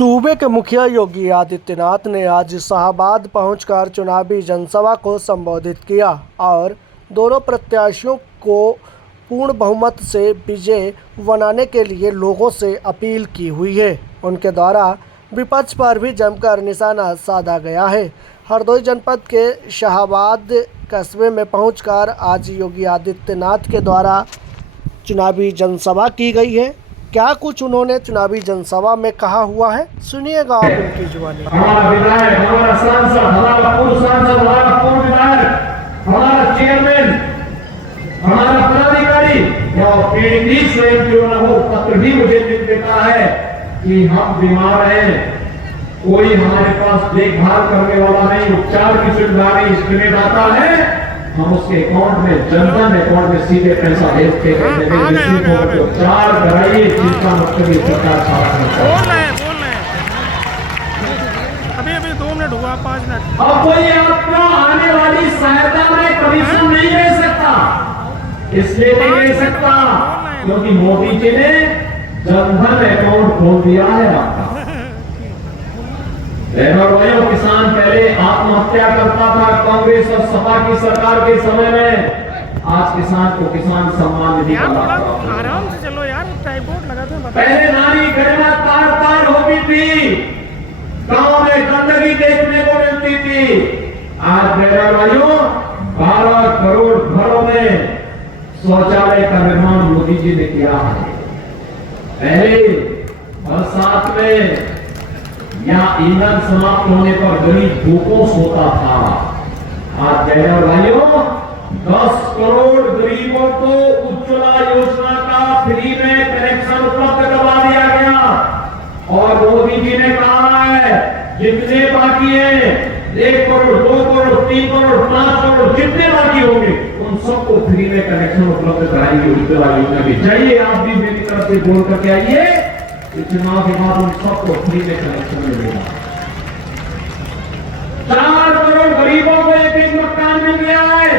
सूबे के मुखिया योगी आदित्यनाथ ने आज शाहबाद पहुंचकर चुनावी जनसभा को संबोधित किया और दोनों प्रत्याशियों को पूर्ण बहुमत से विजय बनाने के लिए लोगों से अपील की हुई है। उनके द्वारा विपक्ष पर भी जमकर निशाना साधा गया है। हरदोई जनपद के शाहबाद कस्बे में पहुंचकर आज योगी आदित्यनाथ के द्वारा चुनावी जनसभा की गई है। क्या कुछ उन्होंने चुनावी जनसभा में कहा हुआ है, सुनिएगा आप उनकी जुबानी। हमारा विधायक, हमारा सांसद, हमारा पूर्व सांसद, हमारा पूर्व विधायक, हमारा चेयरमैन, हमारा पदाधिकारी या पीडीपी स्वयं क्यों न हो, पत्र भी मुझे लिख देता है कि हम बीमार हैं, कोई हमारे पास देखभाल करने वाला नहीं, उपचार की सुविधा नहीं, इसलिए आता है हम उसके अकाउंट में, जनधन अकाउंट में सीधे पैसा भेजते हैं। उपचार कराइए, चिंता मत करिए, सरकार सारा बोल रहे हैं। अभी 2 मिनट हुआ, 5 मिनट। अब कोई आपको आने वाली सहायता में कमीशन नहीं ले सकता, इसलिए नहीं ले सकता क्योंकि मोदी जी ने जनधन अकाउंट खोल दिया है आपका। भाइयों, किसान पहले आत्महत्या करता था कांग्रेस और सपा की सरकार के समय में, आज किसान को किसान सम्मान निधि आराम से चलो यार, टाइपोड लगाते हैं। पहले नारी गरिमा तार तार होती थी, गांव में गंदगी देखने को मिलती थी। आज भाइयों 12 करोड़ घरों में शौचालय का निर्माण मोदी जी ने किया है। पहले बरसात में या ईंधन समाप्त होने पर गरीब भूखों सोता था। आज भाइयों 10 करोड़ गरीबों को उज्ज्वला योजना का फ्री में कनेक्शन उपलब्ध करवा दिया गया और मोदी जी ने कहा है जितने बाकी हैं 1 करोड़, 2 करोड़, 3 करोड़, 5 करोड़ जितने बाकी होंगे उन सबको फ्री में कनेक्शन उपलब्ध कराएंगे उज्ज्वला योजना की। चाहिए आप भी मेरी तरफ से बोल करके आइए, चुनाव के बाद उन सबको फ्री में कनेक्शन मिलेगा। 4 करोड़ गरीबों को एक मकान मिल गया है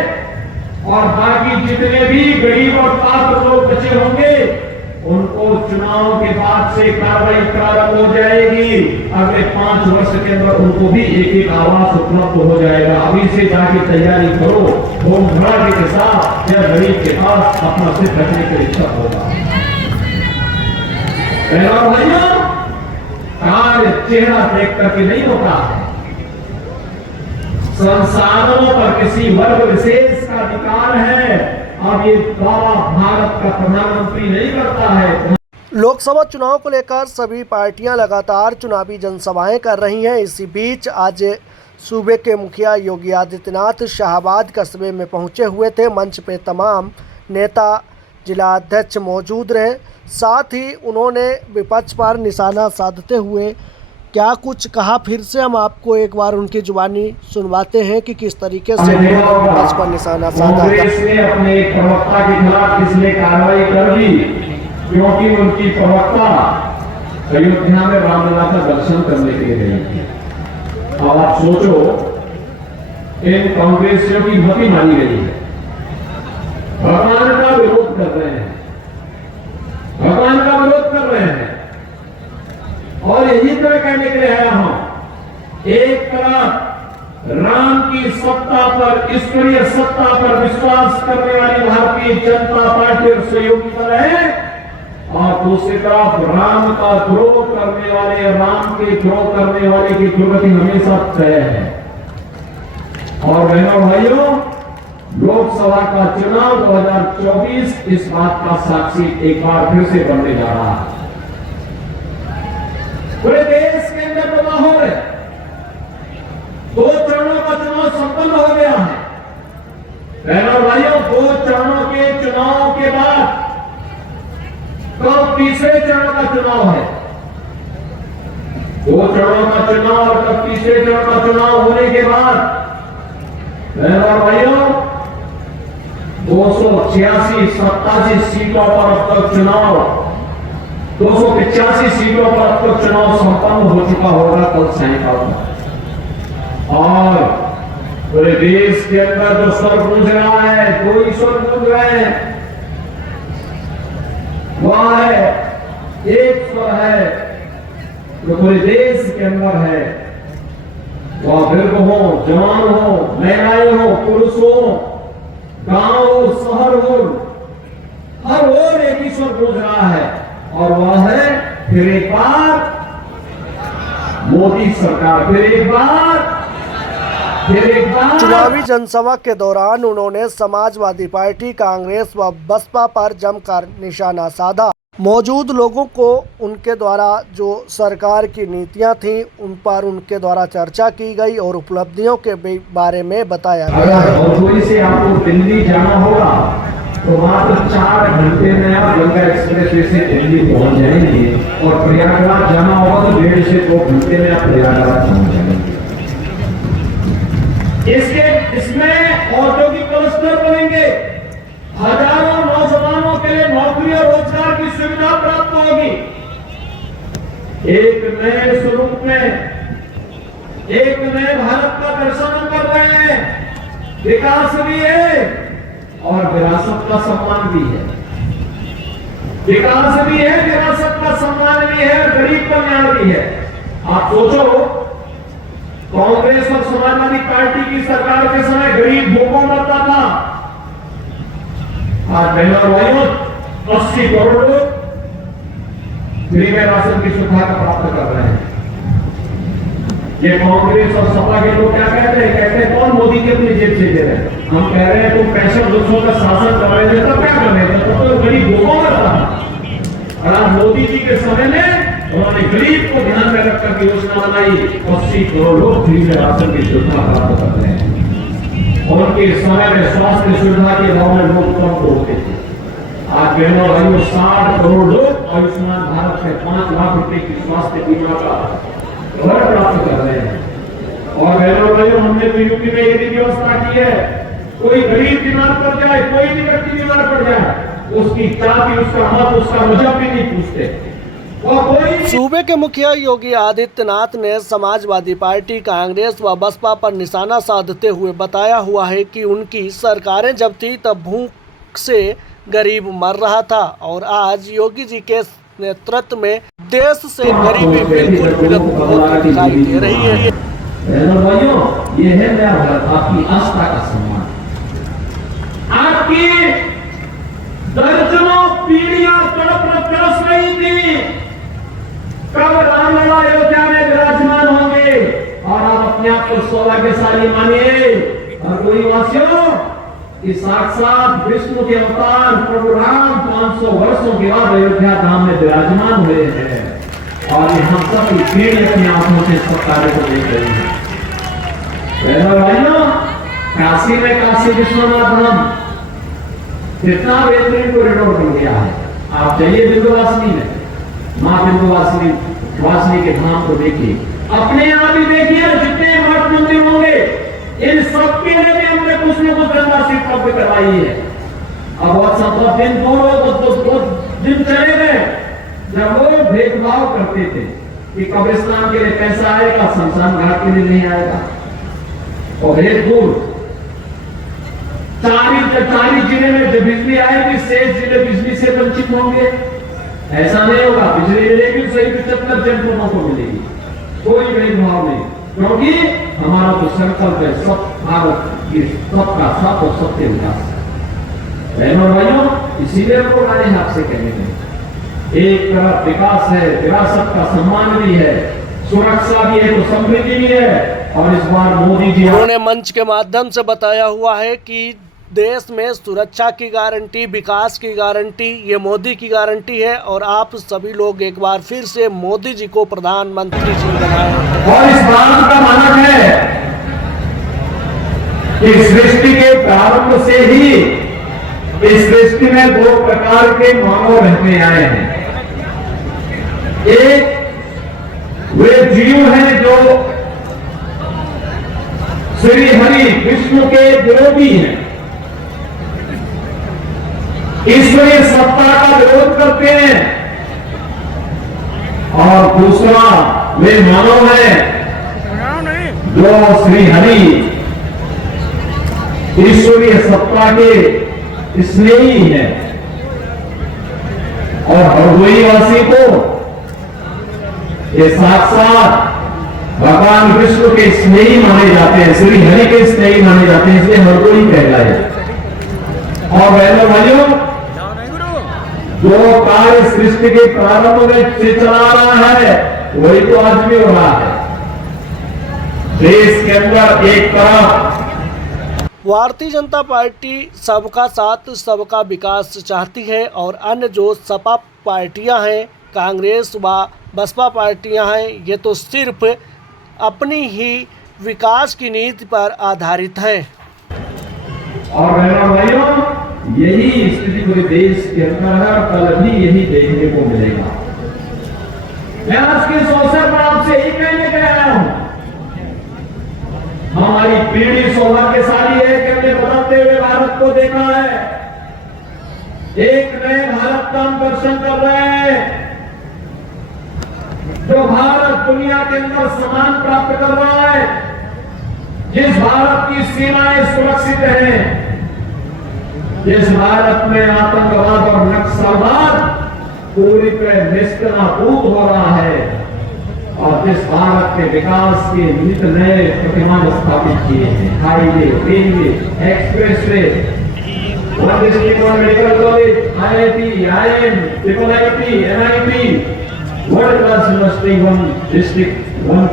और बाकी जितने भी गरीब और पात्र लोग बचे होंगे उनको चुनाव के बाद से कार्रवाई प्रारंभ हो जाएगी। अगले 5 वर्ष के अंदर उनको भी एक आवास उपलब्ध हो जाएगा। अभी से जाके तैयारी करो, होम घराटे के साथ या गरीब के पास अपना सिर रखने के इच्छा होगा। भाइयों, कार्य चेहरा देख करके नहीं होता है, संसाधनों पर किसी वर्ग विशेष का अधिकार है। अब ये दावा भारत का प्रधानमंत्री नहीं करता है। लोकसभा चुनाव को लेकर सभी पार्टियां लगातार चुनावी जनसभाएं कर रही हैं। इसी बीच आज सूबे के मुखिया योगी आदित्यनाथ शाहबाद कस्बे में पहुंचे हुए थे। मंच पे तमाम नेता, जिला अध्यक्ष मौजूद रहे। साथ ही उन्होंने विपक्ष पर निशाना साधते हुए क्या कुछ कहा, फिर से हम आपको एक बार उनकी जुबानी सुनवाते हैं कि किस तरीके से विपक्ष पर निशाना साधा। कांग्रेस ने अपने एक प्रवक्ता के खिलाफ इसलिए कार्रवाई कर दी क्योंकि उनकी प्रवक्ता अयोध्या में रामलला का दर्शन करने के लिए गई थी। अब आप सोचो, इन कांग्रेसियों की मती मारी गई है, भगवान का विरोध कर रहे हैं, भगवान का विरोध कर रहे हैं और यही तो कहने के लिए आया हूं। एक तरफ राम की सत्ता पर, ईश्वरीय सत्ता पर विश्वास करने वाली भारतीय जनता पार्टी और सहयोगी दल है और दूसरी तरफ राम का द्रोह करने वाले, राम के द्रोह करने वाले की दुर्गति हमेशा तय है। और बहनों भाइयों, लोकसभा का चुनाव 2024 इस बात का साक्षी एक बार फिर से बनने जा रहा है। पूरे देश के अंदर जो माहौल है, 2 चरणों का चुनाव संपन्न हो गया है। बहनों भाइयों, 2 चरणों के चुनाव के बाद कब तीसरे चरण का चुनाव है। 2 चरणों का चुनाव और कब तीसरे चरण का चुनाव होने के बाद बहनों भाइयों 286 सीटों पर अब तक चुनाव, 285 सीटों पर अब तक चुनाव संपन्न हो चुका होगा कल सायंकाल। और पूरे देश के अंदर जो स्वर गूंज रहा है, 2 ही स्वर गूंज रहे हैं, वह है एक स्वर है जो पूरे देश के अंदर है, वह वृद्ध हो, जवान हो, महिलाएं हो, पुरुष हो, गांव हो, शहर हो, हर ओर एक ईश्वर गूंज रहा है, और वह है फिर एक बार मोदी सरकार, फिर एक बार। चुनावी जनसभा के दौरान उन्होंने समाजवादी पार्टी, कांग्रेस व बसपा पर जमकर निशाना साधा। मौजूद लोगों को उनके द्वारा जो सरकार की नीतियां थीं उन पर उनके द्वारा चर्चा की गई और उपलब्धियों के बारे में बताया गया है। हरदोई से आपको दिल्ली जाना होगा तो मात्र 4 घंटे में आप गंगा एक्सप्रेस वे से दिल्ली पहुंच जाएंगे, और प्रयागराज जाना होगा तो 1.5 से 2 घंटे में आप प्रयागराज पहुंच जाएंगे। इसमें औद्योगिक क्लस्टर बनेंगे, हजारों नौजवानों के लिए नौकरी और रोजगार की सुविधा प्राप्त होगी। एक नए स्वरूप में, एक नए भारत का दर्शन हम कर रहे हैं। विकास भी है और विरासत का सम्मान भी है। विकास भी है, विरासत का सम्मान भी है, गरीब का न्याय भी है। आप सोचो, कांग्रेस और समाजवादी पार्टी की सरकार के समय गरीब भूखों मरता था। आज बहनों और भाइयों 80 करोड़ लोग फ्री में राशन की सुविधा का प्राप्त कर रहे हैं। ये कांग्रेस और सपा के लोग क्या कहते हैं? कहते हैं कौन मोदी की अपनी जेब से दे रहे हैं। हम कह रहे हैं तुम 65 का शासन कर रहे थे तो क्या कर रहे थे? तो गरीब भूखों मरता था। और आज मोदी जी के समय में उन्होंने गरीब को ध्यान में रखकर की योजना बनाई। 80 करोड़ लोग फ्री में राशन की सुविधा प्राप्त कर रहे हैं। उनके समय में स्वास्थ्य सुविधा के अभाव में लोग कम होते थे। आज बहनों भाइयों 60 करोड़ लोग आयुष्मान भारत में 5 लाख रुपए की स्वास्थ्य बीमा का घर प्राप्त कर रहे हैं। और बहनों भाइयों हमने तो यूपी में यदि व्यवस्था की है, कोई गरीब बीमार पड़ जाए, कोई भी व्यक्ति बीमार पड़ जाए, उसकी जाति, उसका मत, उसका मजहब भी नहीं पूछते। सूबे के मुखिया योगी आदित्यनाथ ने समाजवादी पार्टी, कांग्रेस व बसपा पर निशाना साधते हुए बताया हुआ है कि उनकी सरकारें जब थी तब भूख से गरीब मर रहा था, और आज योगी जी के नेतृत्व में देश से गरीबी बिल्कुल विलुप्त होती दिखाई दे रही है। ये है मेरा भारत, आपकी आस्था का सम्मान, आपकी दर्जनों पीढ़ियां तरस रही थी कब रामलला अयोध्या में विराजमान होंगे, और आप अपने आप को सौभाग्यशाली मानिए। और कोई वासियों, कि साक्षात विष्णु के अवतार प्रभु राम 500 वर्षों के बाद अयोध्या धाम में विराजमान हुए हैं, और ये हम सब की पीढ़ी अपनी आंखों से सब कार्य को देख रही है। भाइयों, काशी में काशी विश्वनाथ धाम कितना बेहतरीन कॉरिडोर बन गया है। आप जाइए विंध्यवासिनी में, मां विंध्यवासिनी के धाम को देखिए, अपने आप ही देखिए जितने मठ मंदिर होंगे इन सब के लिए भी हमने कुछ न कुछ धनराशि प्राप्त करवाई है। अब बहुत दिन दो दिन चले गए जब लोग भेदभाव करते थे कि कब्रिस्तान के लिए पैसा आएगा, शमशान घाट के लिए नहीं आएगा, और एक दूर 40 जिले में जब बिजली आएगी शेष जिले बिजली से वंचित होंगे। ऐसा नहीं होगा, बिजली मिलेगी सही 75 जनपदों को मिलेगी, कोई भेदभाव नहीं, क्योंकि हमारा तो संकल्प है सब भारत की सबका साथ और सबके विकास। बहनों भाइयों, इसीलिए को आए आपसे कहने में एक तरफ विकास है, विरासत का सम्मान भी है, सुरक्षा भी है, तो समृद्धि भी है। और इस बार मोदी जी उन्होंने मंच के माध्यम से बताया हुआ है कि देश में सुरक्षा की गारंटी, विकास की गारंटी ये मोदी की गारंटी है, और आप सभी लोग एक बार फिर से मोदी जी को प्रधानमंत्री जी बनाएं। और इस बात का मानक है कि सृष्टि के प्रारंभ से ही इस सृष्टि में 2 प्रकार के मानव रहते आए हैं। एक वे जीव हैं जो श्री हरि विष्णु के विरोधी हैं, ईश्वरीय सत्ता का विरोध करते हैं, और दूसरा वे मानव हैं जो श्री हरि ईश्वरीय सत्ता के स्नेही हैं, और हरदोई वासी को ये साक्षात भगवान विष्णु के स्नेही माने जाते हैं, श्री हरि के स्नेही माने जाते हैं, इसलिए हमको ही कहलाए। और बहनों भाइयों, जो कार्य सृष्टि के प्रारंभ में से चला रहा है वही तो आज भी हो रहा है। देश के अंदर एक तरफ भारतीय जनता पार्टी सबका साथ सबका विकास चाहती है और अन्य जो सपा पार्टियां हैं, कांग्रेस व बसपा पार्टियां हैं, ये तो सिर्फ अपनी ही विकास की नीति पर आधारित है। और बहनों भाइयों, यही स्थिति पूरे देश के अंदर है और कल भी यही देखने को मिलेगा। मैं आज के इस अवसर पर आपसे यही कहने के आया हूं, हमारी पीढ़ी सौभाग्यशाली है कि हमने बदलते हुए भारत को देखा है। एक नए भारत का हम दर्शन कर रहे हैं, जो भारत दुनिया के अंदर सम्मान प्राप्त कर रहा है, जिस भारत की सीमाएं सुरक्षित हैं, जिस भारत में आतंकवाद और नक्सलवाद पूरी तरह निष्कनाबूद हो रहा है, और जिस भारत के विकास के नित नए प्रतिमान स्थापित किए हैं, highway, railway, expressway, medical college, IIT, IIM, IIT, NIT, world class university, one district one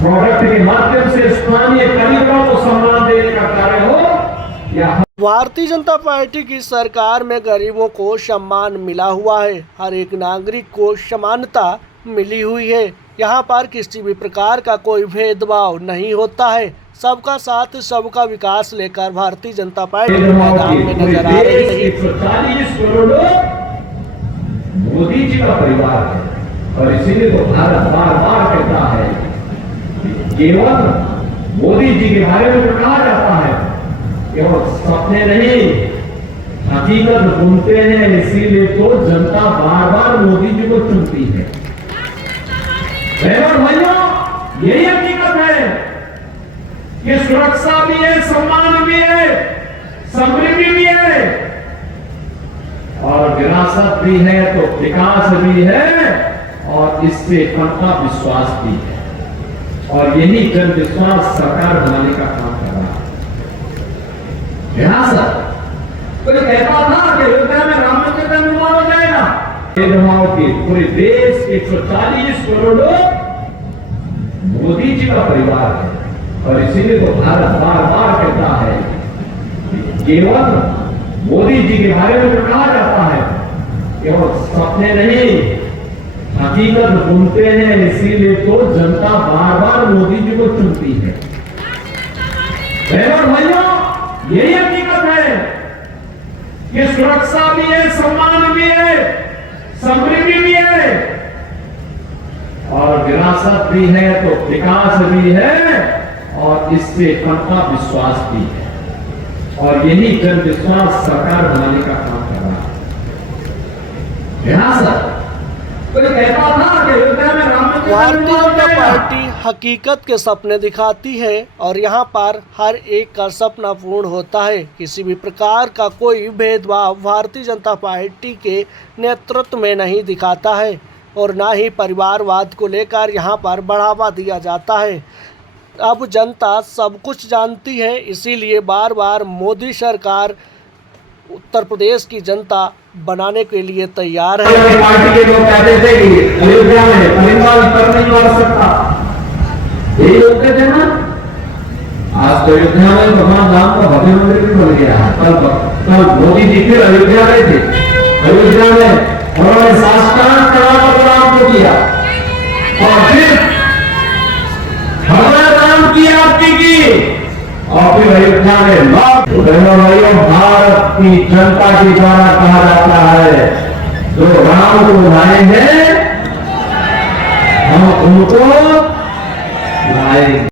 product के माध्यम से स्थानीय कारीगरों को सम्मान देने का कार्य हो या भारतीय जनता पार्टी की सरकार में गरीबों को सम्मान मिला हुआ है, हर एक नागरिक को समानता मिली हुई है। यहाँ पर किसी भी प्रकार का कोई भेदभाव नहीं होता है। सबका साथ सबका विकास लेकर भारतीय जनता पार्टी मैदान में नजर आ रही है। 140 करोड़ मोदी जी का परिवार है, और इसीलिए तो भारत बार बार कहता है, केवल मोदी जी के बारे में कहा जाता है, केवल सपने नहीं हकीकत सुनते हैं, इसीलिए तो जनता बार बार मोदी जी को चुनती है। भाइयों, यही हकीकत है कि सुरक्षा भी है, सम्मान भी है, समृद्धि भी है, और विरासत भी है तो विकास भी है, और इससे पक्का विश्वास भी है। और यही जन विश्वास सरकार बनाने का काम कर रहा है। विरासत कोई कहता था कि अयोध्या में राम मंदिर का निर्माण हो जाएगा, के पूरे देश 140 करोड़ मोदी जी का परिवार है, और इसीलिए तो भारत बार बार कहता है, केवल मोदी जी के बारे में कहा जाता है, केवल सपने नहीं हकीकत सुनते हैं, इसीलिए तो जनता बार बार मोदी जी को चुनती है। भाइयों, यही हकीकत है कि सुरक्षा भी है, सम्मान भी है, समृद्धि भी है, और विरासत भी है तो विकास भी है, और इससे पक्का विश्वास भी है। और यही जन विश्वास सरकार बनाने का काम कर रहा है। विरासत कोई कहता था कि अयोध्या में राम मंदिर का भारतीय निर्माण हो जनता जाएगा। पार्टी हकीकत के सपने दिखाती है और यहाँ पर हर एक का सपना पूर्ण होता है। किसी भी प्रकार का कोई भेदभाव भारतीय जनता पार्टी के नेतृत्व में नहीं दिखाता है, और ना ही परिवारवाद को लेकर यहाँ पर बढ़ावा दिया जाता है। अब जनता सब कुछ जानती है, इसीलिए बार बार मोदी सरकार उत्तर प्रदेश की जनता बनाने के लिए तैयार है। पार्टी के लोग कहते थे कि अयोध्या में परिवार कर नहीं बढ़ सकता, यही बोलते थे ना। आज तो अयोध्या में भगवान राम का भव्य मंदिर भी बन गया है। कल मोदी जी फिर अयोध्या गए थे, अयोध्या में उन्होंने साष्टांग प्रणाम को किया, और फिर भगवान राम की आरती की, और फिर अयोध्या में भाइयों, भारत की जनता के द्वारा कहा जाता है, जो राम को लाए हैं हम उनको लाएंगे।